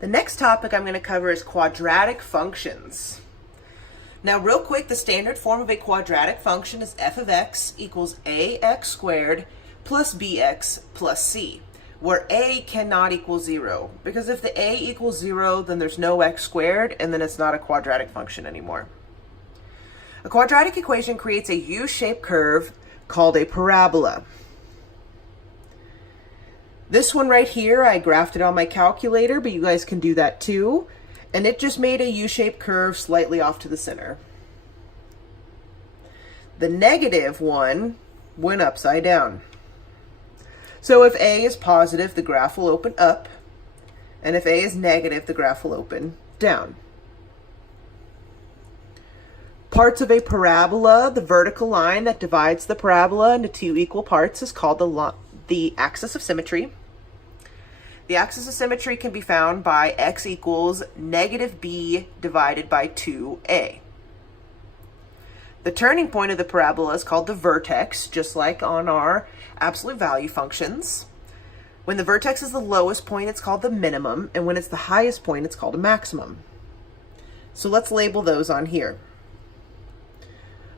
The next topic I'm going to cover is quadratic functions. Now, real quick, the standard form of a quadratic function is f of x equals ax squared plus bx plus c, where a cannot equal 0. Because if the a equals 0, then there's no x squared, and then it's not a quadratic function anymore. A quadratic equation creates a U-shaped curve called a parabola. This one right here, I graphed it on my calculator, but you guys can do that too. And it just made a U-shaped curve slightly off to the center. The negative one went upside down. So if a is positive, the graph will open up. And if a is negative, the graph will open down. Parts of a parabola, the vertical line that divides the parabola into two equal parts, is called the axis of symmetry. The axis of symmetry can be found by x equals negative b divided by 2a. The turning point of the parabola is called the vertex, just like on our absolute value functions. When the vertex is the lowest point, it's called the minimum, and when it's the highest point, it's called a maximum. So let's label those on here.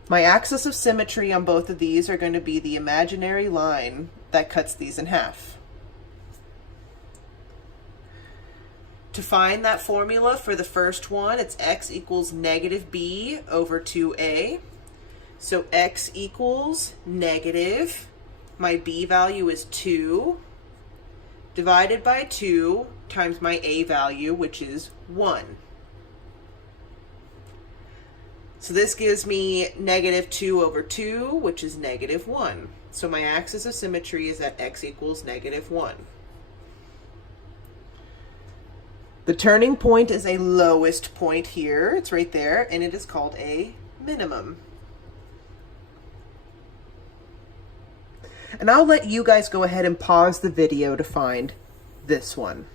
My axis of symmetry on both of these are going to be the imaginary line that cuts these in half. To find that formula for the first one, it's x equals negative b over 2a. So x equals negative, my b value is 2, divided by 2 times my a value, which is 1. So this gives me negative 2 over 2, which is negative 1. So my axis of symmetry is at x equals negative 1. The turning point is a lowest point here. It's right there, and it is called a minimum. And I'll let you guys go ahead and pause the video to find this one.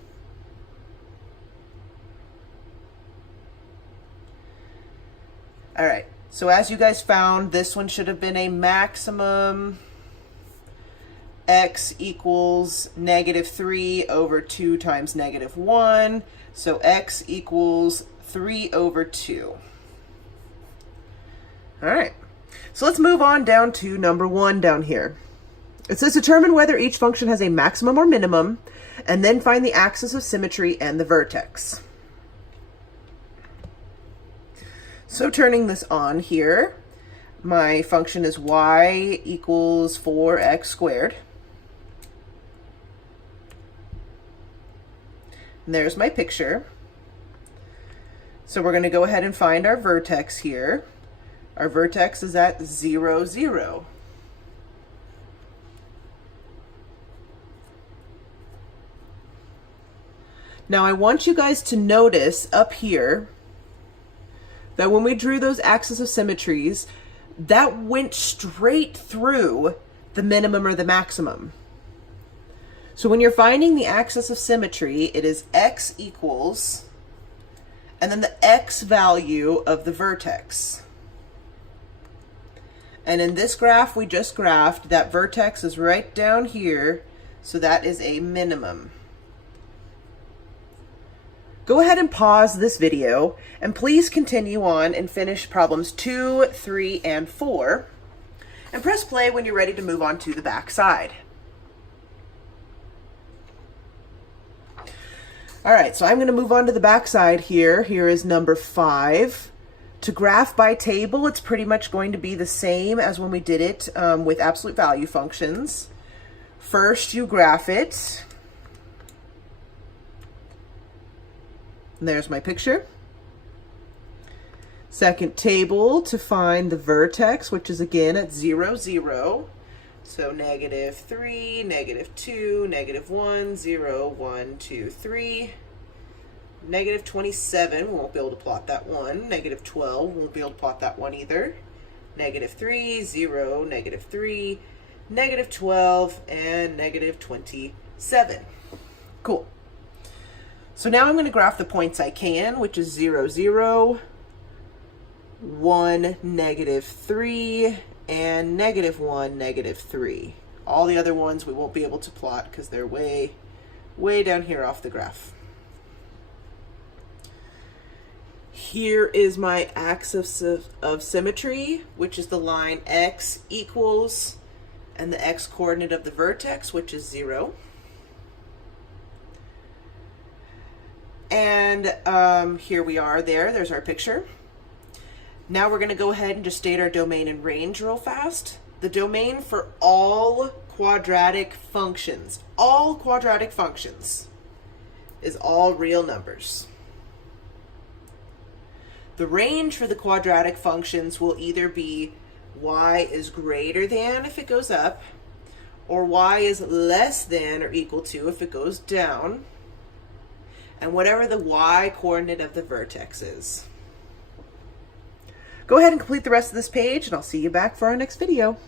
All right, so as you guys found, this one should have been a maximum. X equals negative 3 over 2 times negative 1. So x equals 3 over 2. All right, so let's move on down to number 1 down here. It says determine whether each function has a maximum or minimum, and then find the axis of symmetry and the vertex. So turning this on here, my function is y equals 4x squared. And there's my picture. So we're going to go ahead and find our vertex here. Our vertex is at 0, 0. Now I want you guys to notice up here that when we drew those axes of symmetries, that went straight through the minimum or the maximum. So when you're finding the axis of symmetry, it is x equals, and then the x value of the vertex. And in this graph we just graphed, that vertex is right down here, so that is a minimum. Go ahead and pause this video, and please continue on and finish problems 2, 3, and 4, and press play when you're ready to move on to the back side. All right, so I'm going to move on to the back side here. Here is number 5. To graph by table, it's pretty much going to be the same as when we did it with absolute value functions. First, you graph it. And there's my picture. Second table, to find the vertex, which is again at 0, 0. So negative 3, negative 2, negative 1, 0, 1, 2, 3. Negative 27, we won't be able to plot that one. Negative 12, we won't be able to plot that one either. Negative 3, 0, negative 3, negative 12, and negative 27. Cool. So now I'm going to graph the points I can, which is 0, 0, 1, negative 3, and negative 1, negative 3. All the other ones we won't be able to plot because they're way down here off the graph. Here is my axis of symmetry, which is the line x equals, and the x coordinate of the vertex, which is 0. And here we are there's our picture. Now we're going to go ahead and just state our domain and range real fast. The domain for all quadratic functions is all real numbers. The range for the quadratic functions will either be y is greater than if it goes up, or y is less than or equal to if it goes down, and whatever the y coordinate of the vertex is. Go ahead and complete the rest of this page, and I'll see you back for our next video.